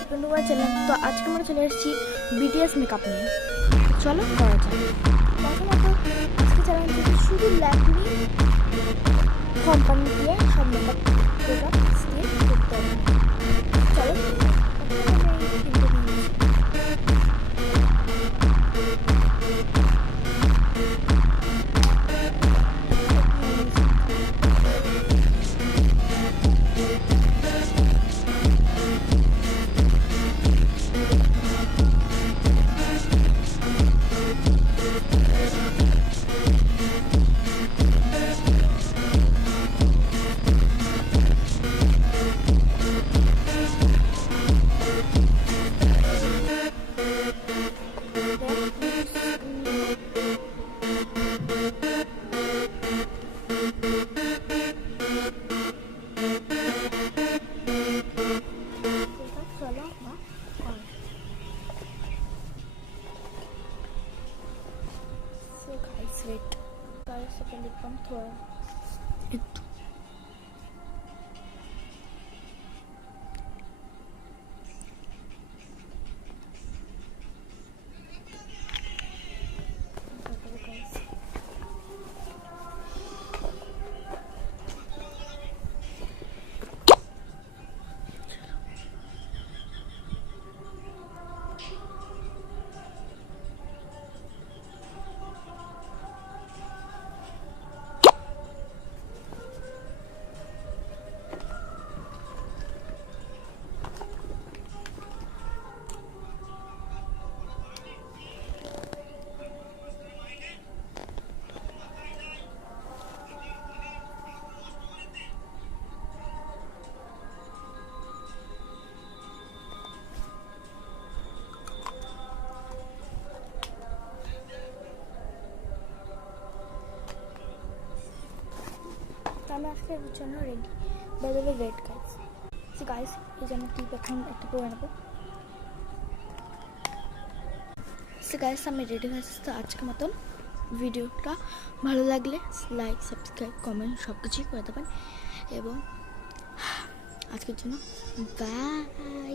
Second war channel. তো আজকে আমরা চলে এসেছি বিটিএস মেকআপ নিয়ে। চলো করা যাক। প্রথমত আজকে চ্যালেঞ্জ হচ্ছে শুধু ল্যাকমি কোম্পানি দিয়ে সব মেকআপ প্রোডাক্টস দিয়ে করতে হবে। চলো wait guys, अपन लिखता हूँ थोड़ा আমি আজকের জন্য ready. By the way wait guys, so guys এই যে আমি টিপ এখন একটা পরে নেবো। সো গাইস আমি রেডি হয়ে আসছি। তো আজকের মতন ভিডিওটা ভালো লাগলে লাইক সাবস্ক্রাইব কমেন্ট সব কিছুই করে দেবেন এবং আজকের জন্য বাই।